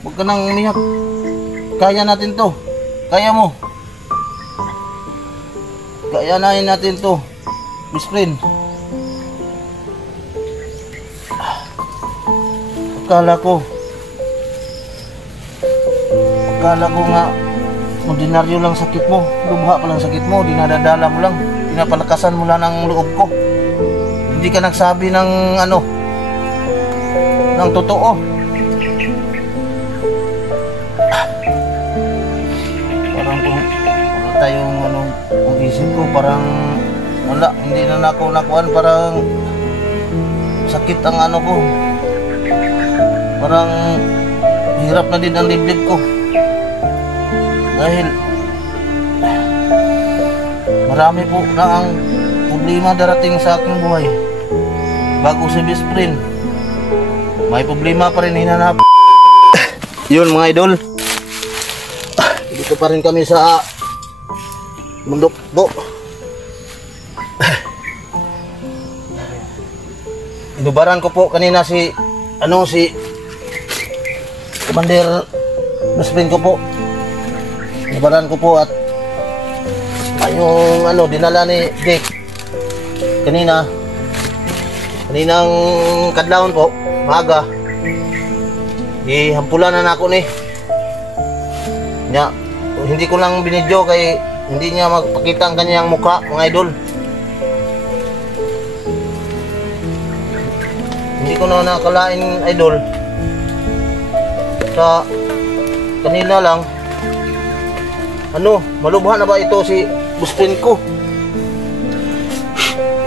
Huwag ka nang umiyak. Kaya natin to. Kaya mo. Kayanahin natin to. Best friend. Akala ko nga ordinaryo lang sakit mo. Lubha pa lang sakit mo. Dinadadala mo lang. Pinapalakasan mo lang ang loob ko. Hindi ka nagsabi ng ng totoo. Parang kung wala tayong ang isip ko parang wala, hindi na ako nakuan, parang sakit ang ko. Parang hirap na din ang dibdib ko. Dahil marami po na ang problema darating sa aking buhay. Bago si best friend, may problema pa rin hinanap. Yun mga idol, dito pa rin kami sa bundok po. Inubaran ko po kanina si Commander, best friend ko po. Inubaran ko po at yung dinala ni Jake kaninang kadlawon po, maaga. Ihampulan na ako ni nya. Hindi ko lang binidyo kay hindi niya magpakita ang kanyang mukha mga idol. Hindi ko na nakalain idol sa kanina lang malubha na ba ito si best friend ko.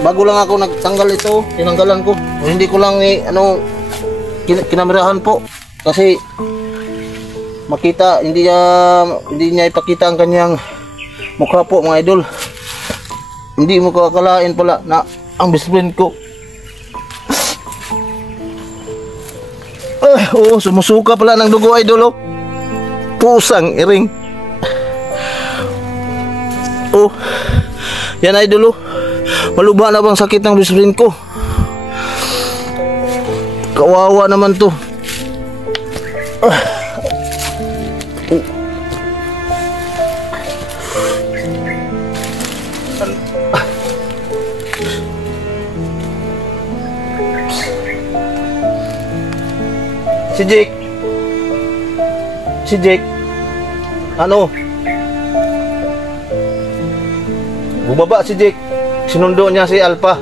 Bago lang ako nagtanggal ito, tinanggalan ko. O hindi ko lang kinamerahan po kasi makita, hindi niya ipakita ang kanyang mukha po mga idol. Hindi mo kakalain pala na ang best friend ko sumusuka pala ng dugo idol. Pusang iring. Yan idol. Malubha na bang sakit ng best friend ko? Kawawa naman to. Si Jake bumaba si Jake. Sinundo niya si Alpha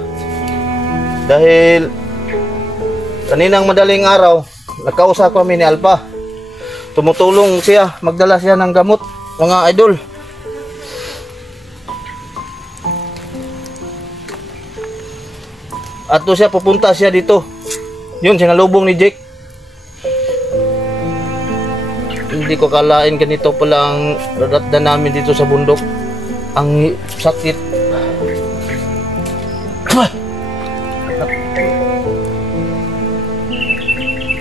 dahil kaninang madaling araw nagkausap kami ni Alpha. Tumutulong siya, magdala siya ng gamot mga idol. At doon siya pupunta siya dito. Yun, sinalubong ni Jake. Hindi ko kalain ganito pala ang dadatnan namin dito sa bundok. Ang sakit.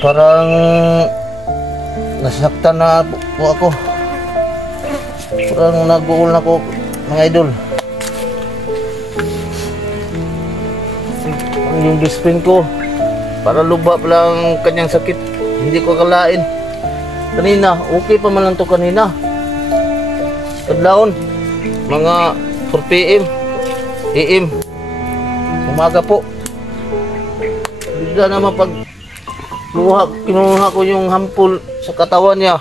Parang nasaktan na po ako. Parang nag-uul na ko mga idol. Yung best friend ko, para lubha lang kanyang sakit. Hindi ko kalain. Kanina, okay pa man lang to kanina. Kadlawon, mga 4 PM, AM, umaga po. Bigla naman pag kinuha ko yung hampul sa katawan niya.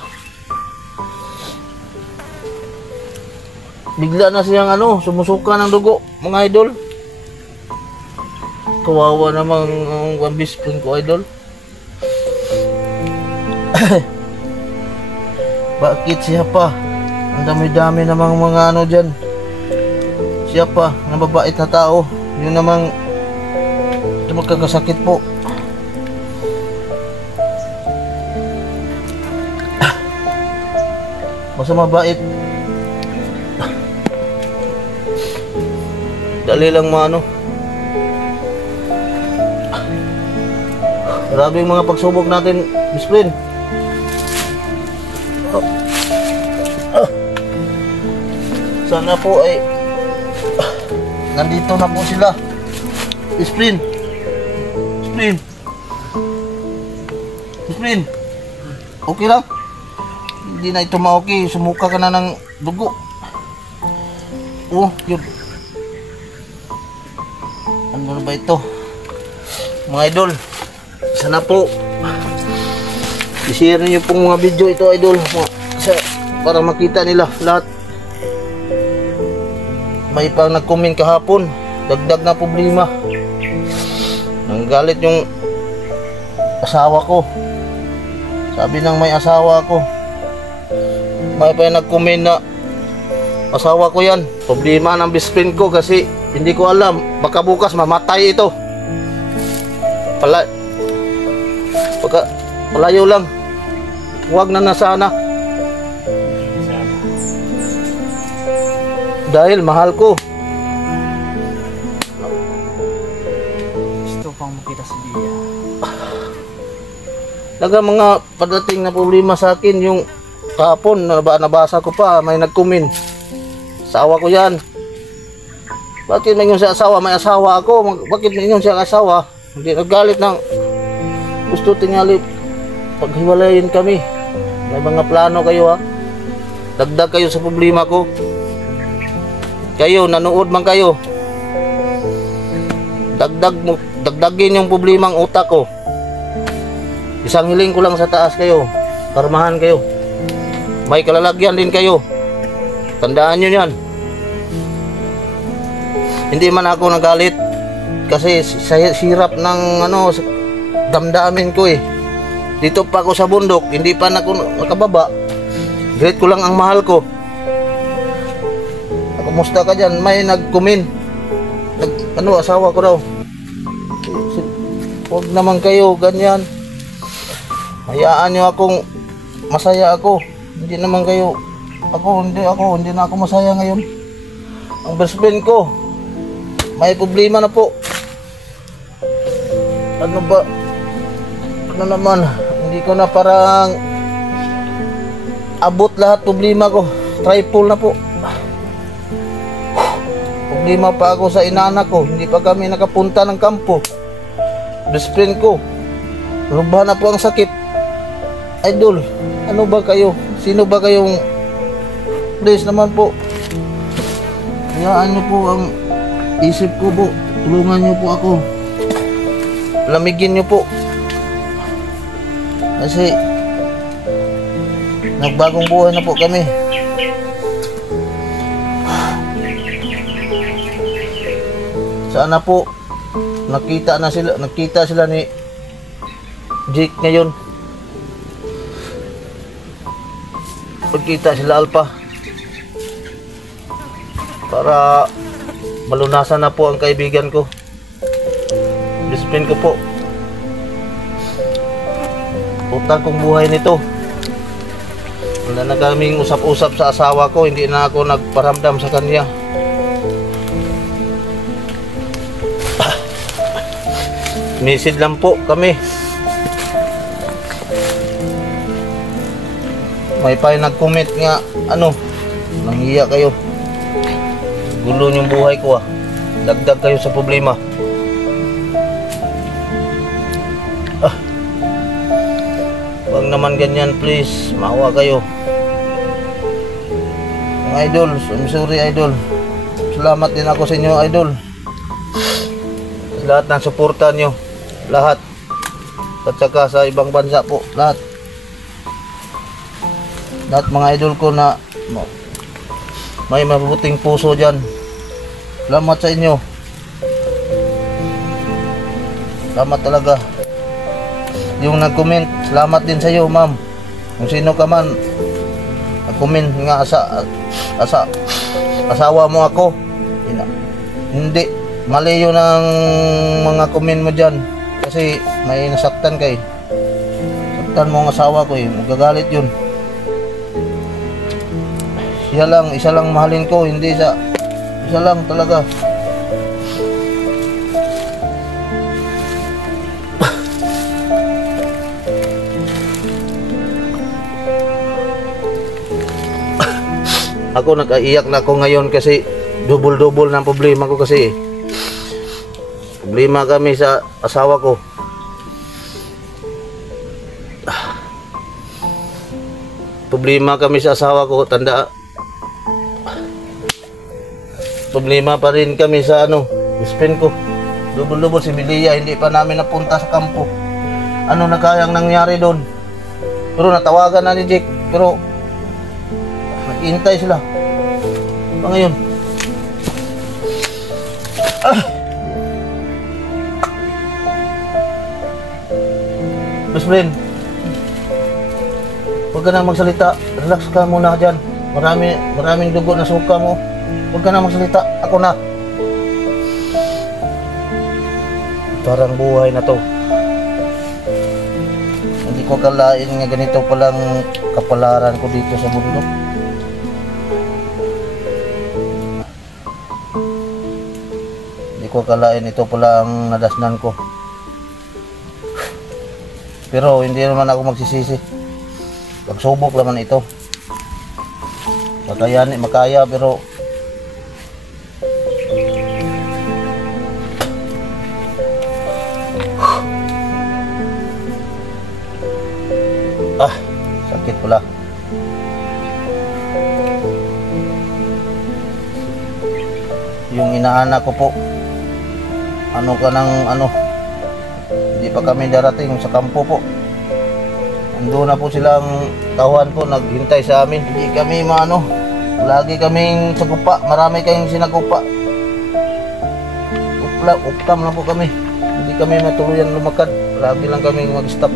Bigla na siyang sumusuka ng dugo, mga idol. Kawawa namang ang best friend ko, idol. Bakit siya pa? Ang dami-dami namang mga dyan. Siya pa, nababait na tao. Yun namang magkakasakit po. Basta mabait. Dali lang Maraming mga pagsubok natin, best friend. Sana po ay nandito na po sila. Best friend. Best friend. Best friend. Okay lang? Hindi na ito ma-okay. Sumuka ka na ng dugo. Oh, yun. Ano na ba ito? Mga idol, sana po i-share niyo pong mga video ito, idol, para makita nila lahat. May pang nag-comment kahapon, dagdag na problema. Nanggalit yung asawa ko. Sabi ng may asawa ko. May pa nag-comment na asawa ko yan. Problema ng best friend ko kasi hindi ko alam. Baka bukas mamatay ito. Palayo lang. Huwag na sana. Dahil mahal ko. Gusto pang makita si Dia. Naga mga padating na problema sa akin yung kahapon, nabasa ko pa, may nag-comment. Asawa ko yan. Bakit may yun sa asawa? May asawa ako. Bakit may yun sa asawa? Hindi nagalit ng gusto tingali paghiwalayin kami. May mga plano kayo ha. Dagdag kayo sa problema ko. Kayo, nanood man kayo. Dagdagin yung problemang utak ko. Isang hiling ko lang sa taas kayo. Karmahan kayo. May kalalagyan din kayo. Tandaan nyo yan. Hindi man ako nagalit kasi sirap ng damdamin ko eh. Dito pa ako sa bundok, hindi pa ako nakababa. Great ko lang ang mahal ko. Kumusta ka dyan? May nag-comment. Asawa ko daw. Huwag naman kayo ganyan. Hayaan nyo akong masaya ako. Hindi naman kayo. Hindi na ako masaya ngayon. Ang best friend ko, may problema na po. Ano ba? Ano naman? Hindi ko na parang abot lahat problema ko. Triple na po. Problema pa ako sa inaanak ko. Hindi pa kami nakapunta ng kampo. Best friend ko, lubha na po ang sakit. Idol, ano ba kayo? Sino ba kayong please naman po? Hayaan nyo po ang isip ko po. Tulungan nyo po ako. Lamigin nyo po. Kasi nagbagong buhay na po kami. Sana po nakita sila ni Jake ngayon. Pagkita sila Alpha para malunasan na po ang kaibigan ko. Best friend ko po. Utang kong buhay nito. Wala na kaming usap-usap sa asawa ko. Hindi na ako nagparamdam sa kanya. Message lang po kami. May pa nag-comment nga, nanghiya kayo. Gulo yung buhay ko ah. Dagdag kayo sa problema. Huwag naman ganyan please. Maawa kayo. Mga idol, I'm sorry idol. Salamat din ako sa inyo idol. Sa lahat ng suporta nyo. Lahat. At saka sa ibang bansa po. Lahat mga idol ko na may mabuting puso dyan. Salamat sa inyo. Salamat talaga. Yung nag-comment, salamat din sa iyo ma'am. Kung sino ka man nag-comment nga asawa mo ako. Hindi mali yun ang mga comment mo dyan. Kasi may nasaktan kay. Saktan mo ang asawa ko eh. Magagalit yun. Isa lang mahalin ko, hindi isa lang talaga. Ako nag-aiyak na ako ngayon kasi double ng problema ko kasi. Problema kami sa asawa ko. problema kami sa asawa ko, tanda. Problema pa rin kami sa spin ko. Lubol-lubol si Bilia, hindi pa namin napunta sa kampo. Ano na kayang nangyari doon? Pero natawagan na ni Jake, pero naghihintay sila. Ngayon. Best friend, huwag ka na magsalita. Relax ka muna dyan. Maraming dugo na suka mo. Huwag ka na magsalita. Ako na. Parang buhay na to. Hindi ko kalain nga ganito palang kapalaran ko dito sa bundok. Hindi ko kalain ito pala ang nadasnan ko. Pero hindi naman ako magsisisi. Pagsubok naman ito. Makaya pero sakit pula. Yung inaanak ko po, hindi pa kami darating sa kampo po. Ando na po silang tauhan po, naghintay sa amin. Hindi kami lagi kaming sagupa, marami kayong sinagupa. Uptam lang po kami. Hindi kami matuluyan lumakad, lagi lang kami mag-stop.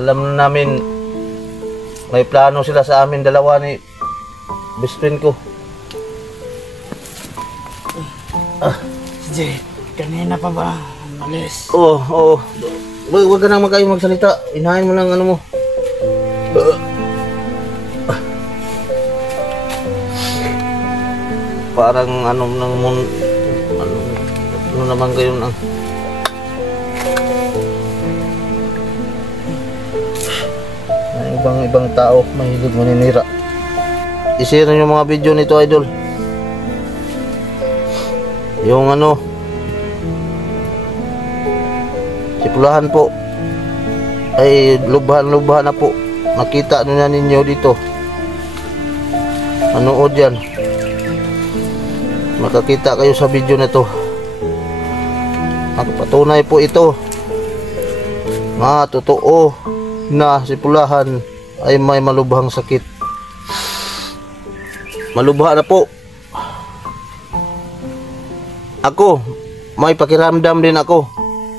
Alam na namin may plano sila sa amin dalawa ni best friend ko. Jake, kanina pa ba umalis? Oo. Huwag ka nang magsalita. Inahin mo lang mo. Parang ano naman kayo nang ibang tao mahilig maninira. I-share nyo yung mga video nito, idol. Yung sipulahan po ay lubhan na po. Nakita nyo na ninyo dito. Manood yan, makakita kayo sa video na to. Patunay po ito totoo na sipulahan ay may malubhang sakit. Malubha na po. Ako, may pakiramdam din ako.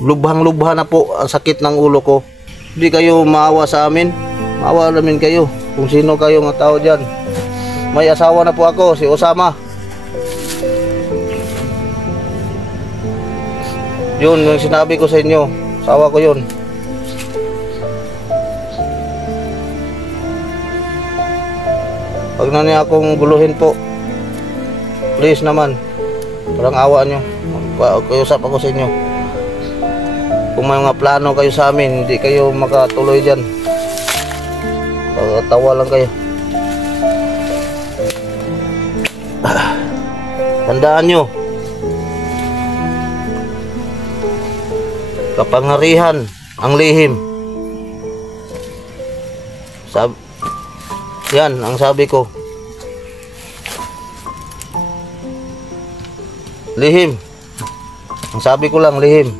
Lubhang-lubha na po ang sakit ng ulo ko. Hindi kayo maawa sa amin. Maawa namin kayo. Kung sino kayo nga tao dyan. May asawa na po ako, si Osama. Yun, yung sinabi ko sa inyo. Asawa ko yun. Huwag na niya akong guluhin po. Please naman. Parang awa nyo. Usap ako sa inyo. Kung may mga plano kayo sa amin, hindi kayo makatuloy dyan. Tawa lang kayo. Tandaan nyo, kapangyarihan ang lihim. Yan ang sabi ko. Lihim. Ang sabi ko lang, lihim.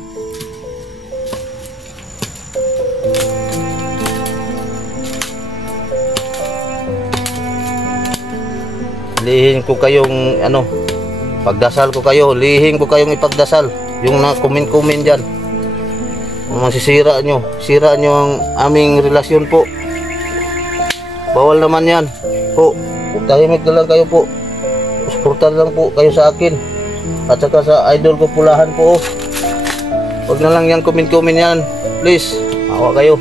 Lihin ko kayong pagdasal ko kayo. Lihin ko kayong ipagdasal. Yung na kumin dyan. Masisira nyo. Sira nyo ang aming relasyon po. Bawal naman yan po. Tahimik na lang kayo po. Suportan lang po kayo sa akin. At saka sa idol ko pulahan po. Huwag na lang yan kumin yan. Please. Awa kayo.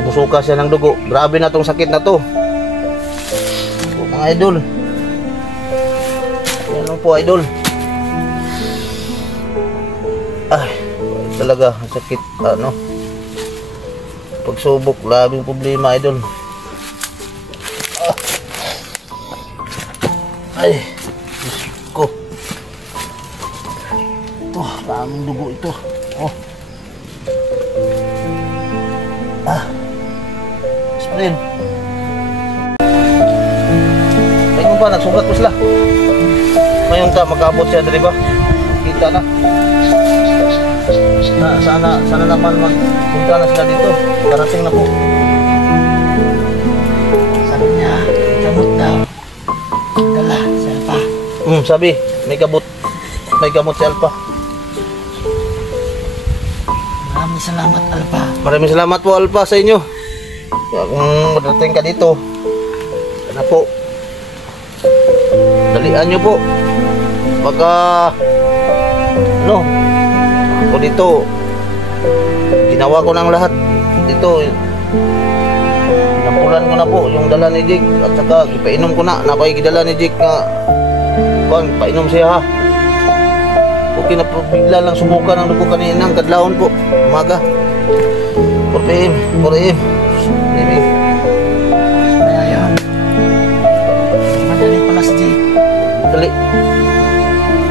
Sumusuka siya ng dugo. Grabe na tong sakit na to. Po, mga idol. Yan lang po, idol. Ay, talaga sakit. Pagsubok, labing problema, idol. Ay, Diyos ko. Ito, daming dugo ito. Oh. Sprin. Ay mo pa, nagsugat mo sila. Ngayon ta, magkaabot siya, di ba? Kita na. Sana naman magpunta na sila dito. Karating na po. Sabi niya, gamot daw. Dala, si Alpha. Sabi, may gamot. May gamot si Alpha. Maraming salamat, Alpha. Maraming salamat po, Alpha, sa inyo. Kaya kung madating ka dito, na po. Dalian nyo po. Baka, ano, ako dito, ginawa ko ng lahat. Dito, nampulan ko na po yung dala ni Jake. At saka, ipainom ko na. Napakigidala ni Jake na, painom siya ha. Okay na po, bigla lang sumuka ng dugo kanina ng kadlawon po. Umaga. 4 PM. Liming. Kaya yun. Madali pala si Jake. Dali.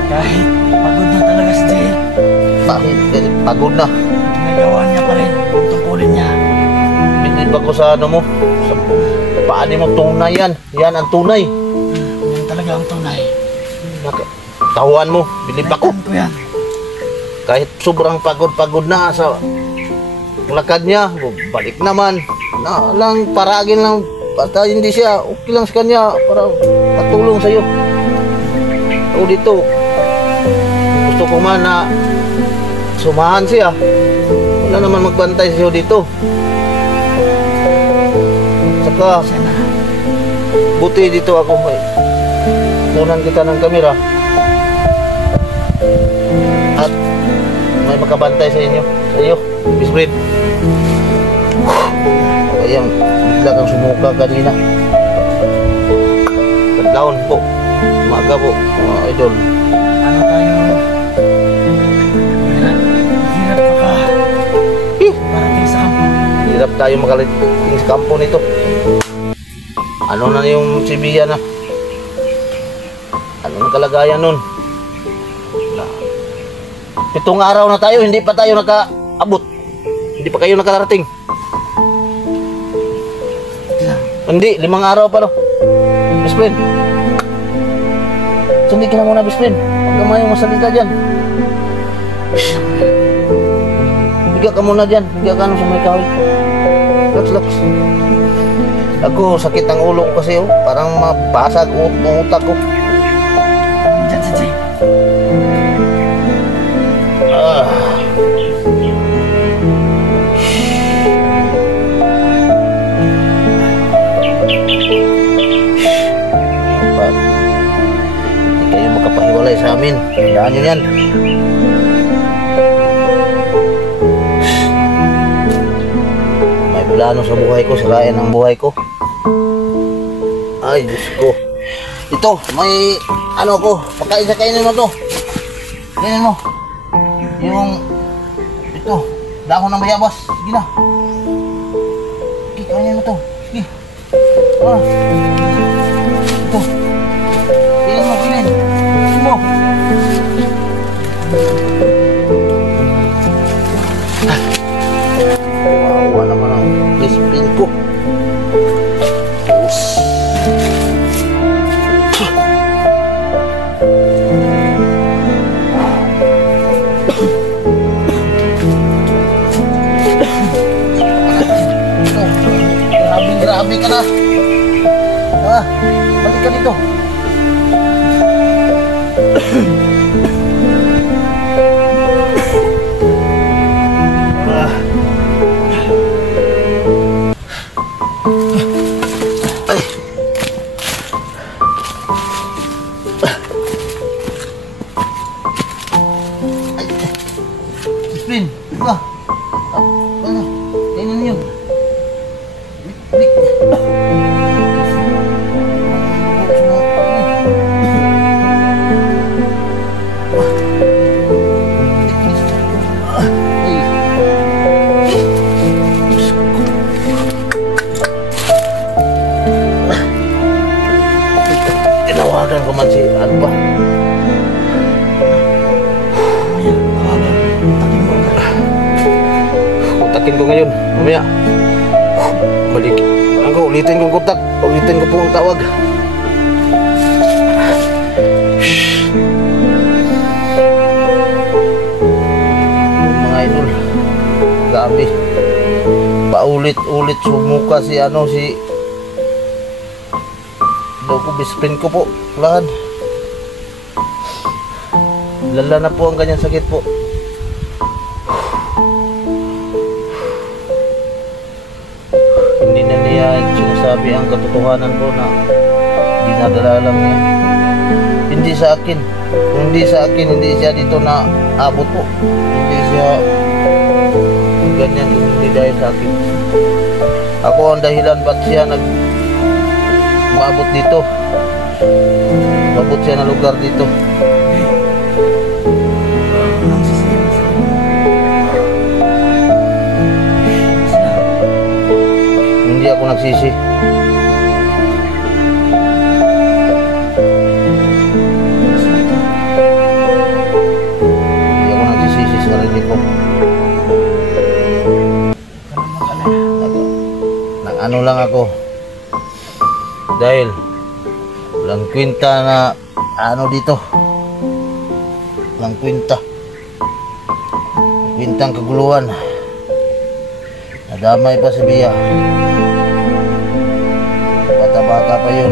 Kahit pagod na talaga si Jake. Bakit? Pagod na. Ginagawa niya pa rin ang tungkulin niya. Binilip ako sa ano mo. Sa paani mo tunay yan. Yan ang tunay. Yan talaga ang tunay. Tahuan mo. Bilib ako. Naitan ko yan. Kahit sobrang pagod na sa lakad niya, balik naman na lang, paragin lang basta hindi siya, okay lang sa kanya para patulong sa'yo. O dito gusto ko man na sumahan siya, wala naman magbantay sa'yo dito. Saka Siya na. buti dito ako, kunan kita ng kamera at may makabantay sa inyo, sa iyo, Bisbrit. Kaya bigla kang sumuka kanina. Kadlawon po, umaga po, mga idol. Ano tayo? Hirap pa ka. Parating sa kampo. Hirap tayo makaliting sa kampo nito. Ano na yung Sibiya na? Anong kalagayan nun? 7 araw na tayo, hindi pa tayo nakaabot. Hindi pa kayo nakarating. Hindi, 5 araw pa no. Best friend. Sundi ka na muna, best friend. Huwag ka mayong masalita dyan. Higa ka muna dyan. Higa ka nung sa may kahoy. Relax. Ako, sakit ang ulo ko kasi oh. Parang mabasag ang utak ko. Diyan si Jake. Hindi kayo makapahiwalay sa amin. Tandaan nyo yan. May plano sa buhay ko. Sirain ang buhay ko. Ay, Diyos ko. Ito, may ano ko. Pagkain sa kainin mo to. Kainin mo. Yung ito, dahon ng bayabas. Sige na. Sige, kainin mo to. Sige. Ito. Kainin mo, kainin. Kainin mo. Wawa naman ang discipline ko. Grabe ka na. Balik ka dito. Ay. Spin, diba? Ano? Tingnan niyo. Balik. Tinawagan ko man si Alpha. Ayan, tawagan. Tating ko na. kontakin ko ngayon. Mamaya. Balik. Ako, ulitin kong kontak. Ulitin ko po ang tawag. Mga idol. Grabe. Paulit-ulit sumuka si daw ko best friend ko po. Lahan. Lala na po ang kanyang sakit po. Hindi na niya sinasabi ang katotohanan po na dinadala lang niya. Hindi sa akin. Hindi sa akin, hindi siya dito na abot po. Hindi siya ganyan, hindi dahil sa akin. Ako ang dahilan ba't siya maabot dito. Maabot siya na lugar dito. Hindi ako nagsisi. Hindi ako nagsisisi sa sarili ko. Nag-ano lang ako. Dahil walang kwenta na dito. Walang kwenta. Kwentang kaguluhan. Nadamay pa si Bia. Bata-bata pa yun.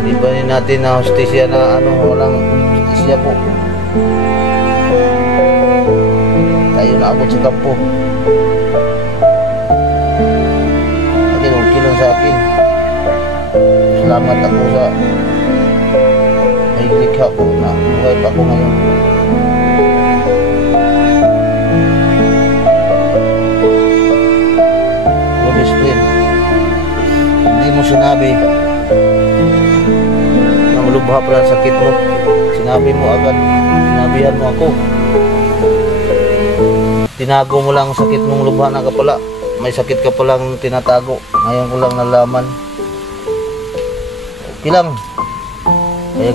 Hindi pa rin natin na hustisya na walang hustisya po. Tayo na abot sa kampo. Okay lang sa akin. Salamat ako sa may likha ko na buhay pa ako ngayon. Best friend, hindi mo sinabi na malubha pala ang sakit mo. Sinabi mo agad. Sinabihan mo ako. Tinago mo lang ang sakit mong lubha na ka pala. May sakit ka palang tinatago. Ngayon ko lang nalaman. Okay lang.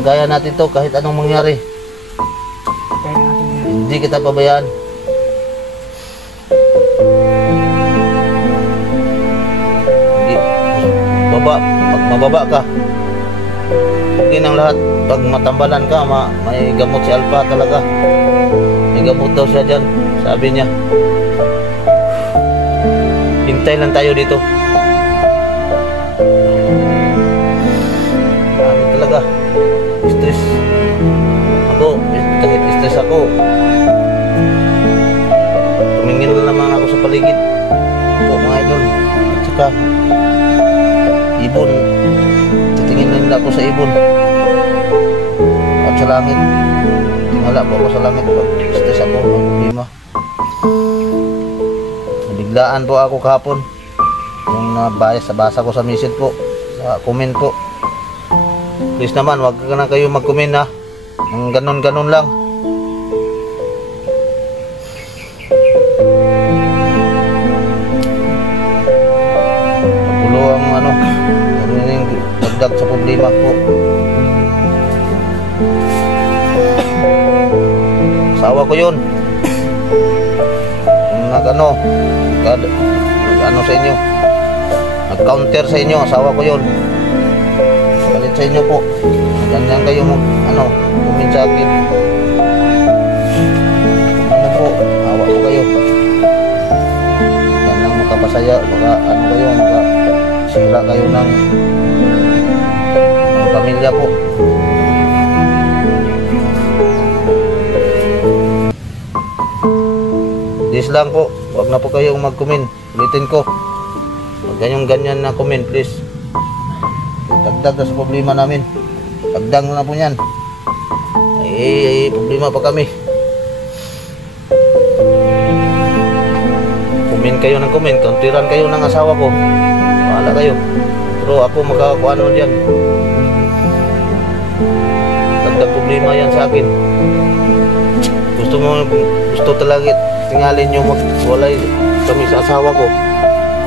Kaya natin to kahit anong mangyari. Hindi kita pabayaan. Hindi. Pag mababa ka, okay nang lahat. Pag matambalan ka, may gamot si Alpha talaga. May gamot daw siya dyan. Sabi niya. Hintay lang tayo dito. Ano talaga? Stress. Ako, kahit stress ako, tumingin na naman ako sa paligid. Ako mga idol. At saka, ibon. Titingin na nila ako sa ibon. At sa langit. Tingala po ako sa langit. Pag stress ako, may problema. Biglaan po ako kahapon. Yung nabasa ko sa message po, sa comment po. Please naman, wag ka na kayo mag-comment ha. Ang ganon-ganon lang. Pagulo ang yung dagdag sa problema po. Sawa ko yun. Nag-ano sa inyo, nag-counter sa inyo, asawa ko yun. Galit sa inyo po. Ganyan kayo comment sa akin. Po, awa ko kayo. Yan lang makapasaya, baka kayo, makasira kayo ng pamilya po. Please lang po, wag na po kayong mag-comment. Ulitin ko. Huwag ganyan na comment, please. Dagdag na sa problema namin. Dagdag na po yan. Problema pa kami. Comment kayo ng comment. Counteran kayo ng asawa ko. Bahala kayo. Pero ako magkakakuha naman dyan. Dagdag problema yan sa akin. Gusto talaga tingalin nyo magwalay kami sa asawa ko.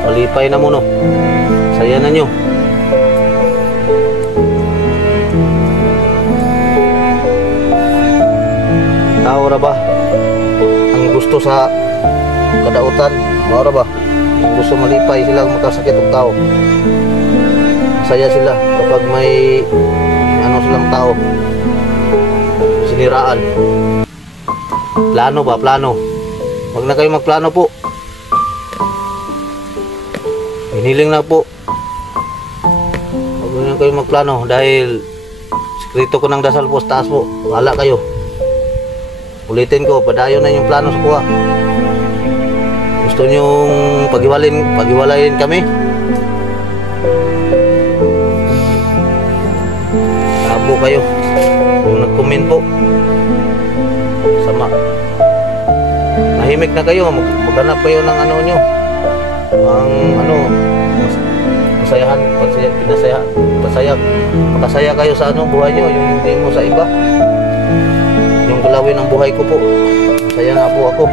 Malipay na mo no. Saya na nyo. Tao ra ba ang gusto sa kadautan, maura ba? Gusto malipay sila makasakit ng tao. Masaya sila kapag may ano silang tao siniraan. Plano ba? Plano. Huwag na kayo magplano po. Hiniling na po. Huwag na kayo magplano dahil sekreto ko ng dasal po sa taas po. Wala kayo. Ulitin ko, padayon na yung plano sa kuha. Gusto nyong paghiwalayin kami? Tabo kayo. Yung nag-comment po. Sama. Nahimik na kayo. Maghanap kayo ng ano nyo. Ang ano, kasayahan, makasaya kayo sa ano, buhay nyo. Yung hindi mo sa iba. Yung galawin ng buhay ko po. Masaya na po ako.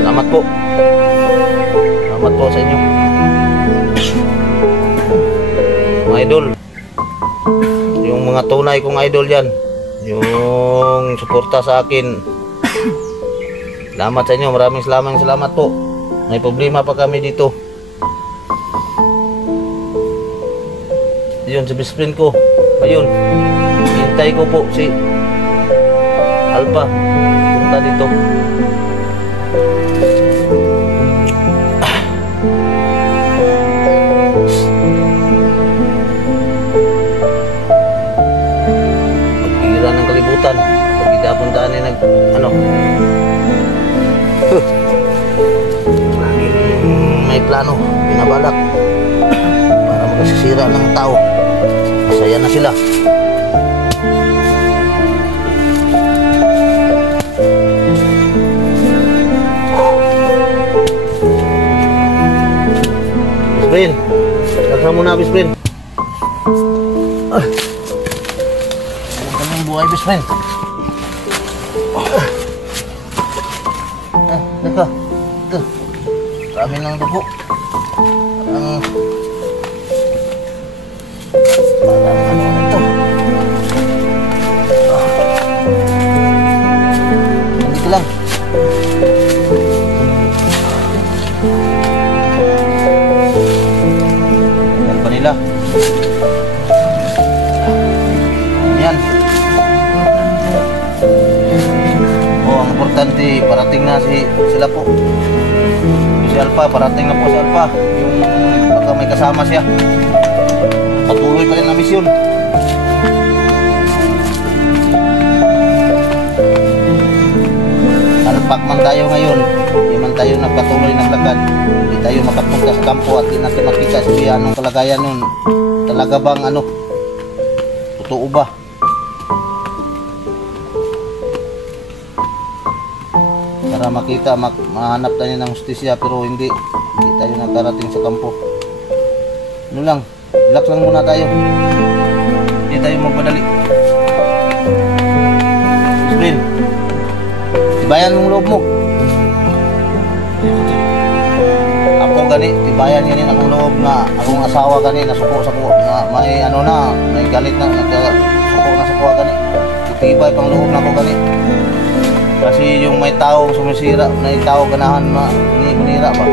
Salamat po. Salamat po sa inyo. Mga idol. Yung mga tunay kong idol yan. Yung suporta sa akin. Salamat sa inyo. Maraming salamat po. May problema pa kami dito. Yun, si best friend ko. Ayun. Hintay ko po si Alpha. Punta dito. Pagkira ng kalibutan. Pagkita-puntaan ay ano. May plano. Binabalak. Para makasisira ng tao. Masaya na sila. Bisprin, lagsan mo na Bisprin. Ano kanyang buhay Bisprin? Teka, ito. Kami ng dugo. Parang ano ito. Nandito lang. Yan pa nila. Yan. Oh, ang importante, parating na sila po. Si Alpha, parating na po si Alpha. Yung baka may kasama siya. Patuloy pa rin ang misyon. Alpak man tayo ngayon. Hindi man tayo nagpatuloy ng lakad. Hindi tayo makapunta sa kampo at hindi natin makita si anong kalagayan nun. Talaga bang ano? Totoo ba? Para makita, mahanap tayo ng justisya pero hindi tayo nagkarating sa kampo. Ano lang? Relax lang muna tayo. Hindi tayo magpadali. Sprin, tibayan mong loob mo. Ako gani, tibayan ganin akong loob na akong asawa gani nasuko sa ko na may ano na, may galit na nagsuko na sa ko gani. Tibay pang loob na ko gani. Kasi yung may tao sumisira, may tao ganahan na manira ba?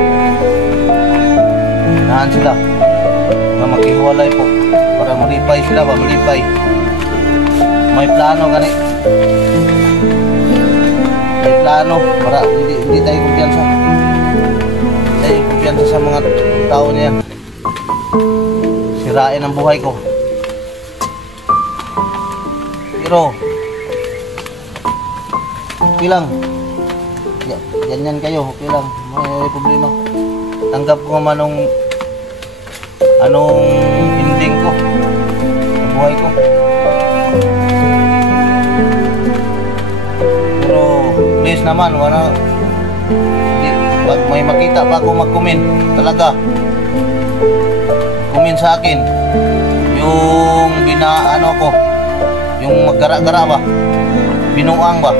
Ganahan sila. Na maghiwalay po para malipay sila ba, malipay. May plano gani. May plano para hindi tayo kumpiyansa. Hindi tayo kumpiyansa sa mga tao niya. Sirain ang buhay ko. Pero okay lang. Ganyan kayo, okay lang. May problema. Tanggap ko naman anong ending ko sa buhay ko. Pero please naman, pag may makita pa ako mag-comment, talaga comment sa akin yung ano ko, yung maggara-gara ba, binuang ba,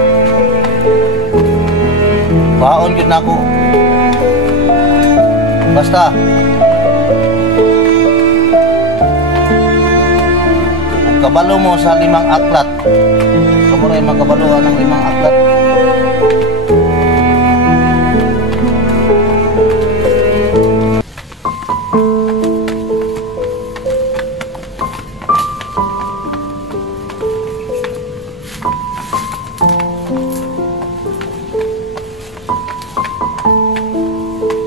baon yun na ako. Basta kabalo mo sa 5 aklat, mo rin makabaluhan ng 5 aklat.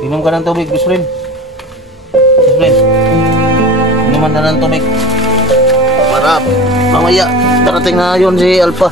Inom ka ng tubig, best friend. Best friend. Inuman na ng tubig. Para mamaya darating na yun si Alpha.